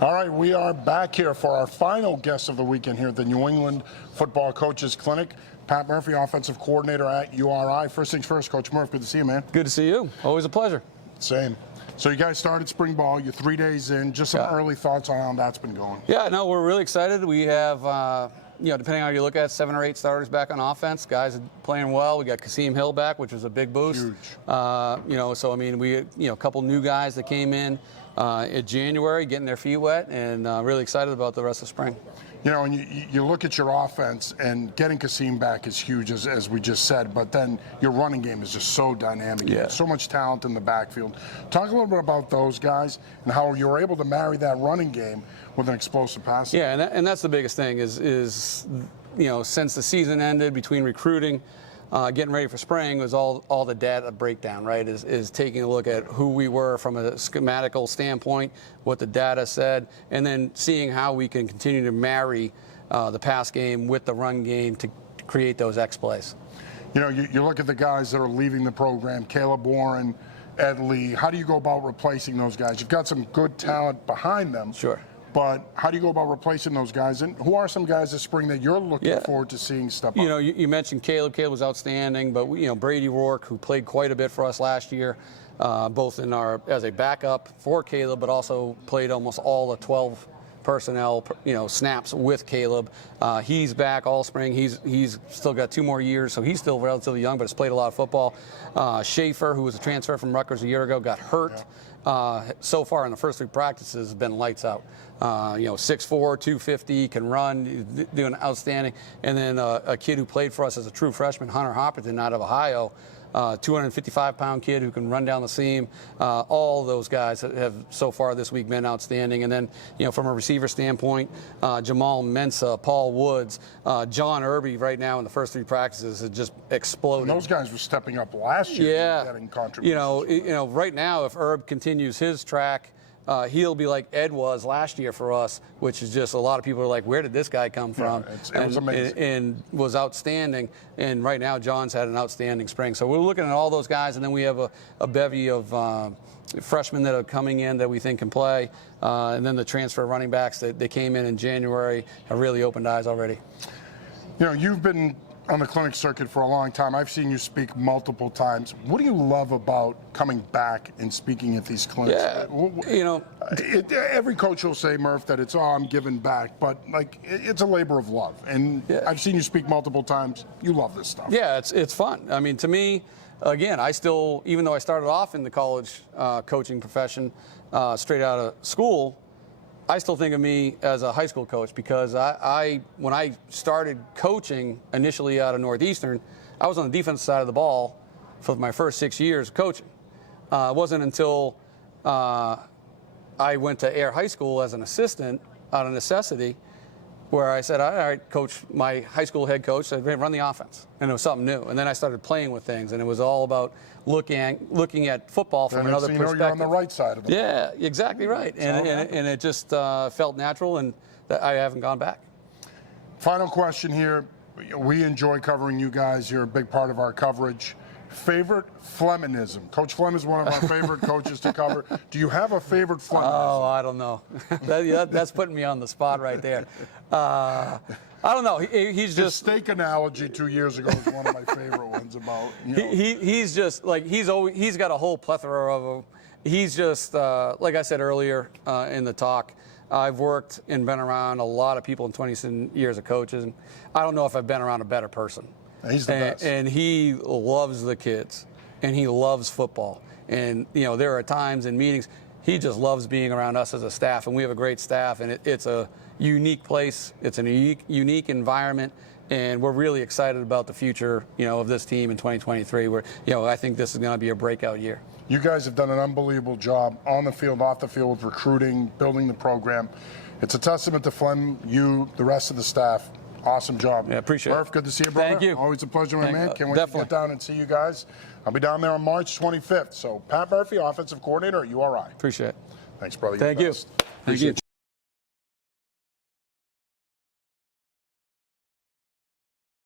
All right, we are back here for our final guest of the weekend here at the New England Football Coaches Clinic. Pat Murphy, offensive coordinator at URI. First things first, Coach Murphy, good to see you, man. Good to see you. Always a pleasure. Same. So you guys started spring ball. You're 3 days in. Just some early thoughts on how that's been going. Yeah, no, we're really excited. We have, depending on how you look at it, 7 or 8 starters back on offense. Guys are playing well. We got Kasim Hill back, which was a big boost. Huge. So I mean, we a couple new guys that came in January, getting their feet wet, and really excited about the rest of spring. You know, and you look at your offense, and getting Kasim back is huge, as we just said, but then your running game is just so dynamic. Yeah. So much talent in the backfield. Talk a little bit about those guys and how you were able to marry that running game with an explosive pass. Yeah, and that's the biggest thing is since the season ended, between recruiting, getting ready for spring, was all the data breakdown, right? Is taking a look at who we were from a schematical standpoint, what the data said, and then seeing how we can continue to marry the pass game with the run game to create those X plays. You know, you look at the guys that are leaving the program, Caleb Warren, Ed Lee. How do you go about replacing those guys? You've got some good talent behind them. Sure. But how do you go about replacing those guys? And who are some guys this spring that you're looking forward to seeing step up? You know, you mentioned Caleb. Caleb was outstanding, but Brady Rourke, who played quite a bit for us last year, both as a backup for Caleb, but also played almost all the 12 personnel, snaps with Caleb. He's back all spring. He's still got 2 more years, so he's still relatively young, but has played a lot of football. Schaefer, who was a transfer from Rutgers a year ago, got hurt. So far in the first 3 practices has been lights out. 6'4", 250, can run, doing outstanding. And then a kid who played for us as a true freshman, Hunter Hopperton, out of Ohio, 255-pound kid who can run down the seam. All those guys have so far this week been outstanding. And then, from a receiver standpoint, Jamal Mensah, Paul Woods, John Irby right now in the first 3 practices has just exploded. And those guys were stepping up last year. Yeah. Getting contributions. Right now, if Herb continues his track, he'll be like Ed was last year for us, which is just a lot of people are like, where did this guy come from? Yeah, it was amazing. And was outstanding. And right now, John's had an outstanding spring. So we're looking at all those guys, and then we have a bevy of freshmen that are coming in that we think can play. And then the transfer running backs that came in January have really opened eyes already. You know, you've been on the clinic circuit for a long time. I've seen you speak multiple times. What do you love about coming back and speaking at these clinics? Yeah, every coach will say, Murph, that it's, I'm giving back, but it's a labor of love. And I've seen you speak multiple times. You love this stuff. Yeah, it's fun. I mean, to me, again, I still, even though I started off in the college coaching profession straight out of school, I still think of me as a high school coach because when I started coaching initially out of Northeastern, I was on the defensive side of the ball for my first 6 years of coaching. It wasn't until I went to Air High School as an assistant out of necessity where I said, all right, coach, my high school head coach said, hey, run the offense. And it was something new. And then I started playing with things, and it was all about looking at football from another perspective. You're on the right side of the ball. Yeah, exactly right. And it just felt natural, and I haven't gone back. Final question here. We enjoy covering you guys. You're a big part of our coverage. Favorite Fleminism? Coach Flem is one of our favorite coaches to cover. Do you have a favorite Fleminism? Oh, I don't know. That's putting me on the spot right there. I don't know. He's just steak analogy 2 years ago was one of my favorite ones about. He's just like he's got a whole plethora of them. He's just like I said earlier in the talk. I've worked and been around a lot of people in 20 years of coaches, and I don't know if I've been around a better person. He's the best. And he loves the kids, and he loves football. And there are times in meetings he just loves being around us as a staff, and we have a great staff, and it's a unique place. It's a unique environment, and we're really excited about the future, of this team in 2023. Where I think this is going to be a breakout year. You guys have done an unbelievable job on the field, off the field, with recruiting, building the program. It's a testament to Flem, you, the rest of the staff. Awesome job. Yeah, appreciate it. Murph, good to see you, brother. Thank you. Always a pleasure, my man. Can't wait Definitely. to get down and see you guys. I'll be down there on March 25th. So, Pat Murphy, offensive coordinator at URI. Appreciate it. Thanks, brother. Thank you. Appreciate you.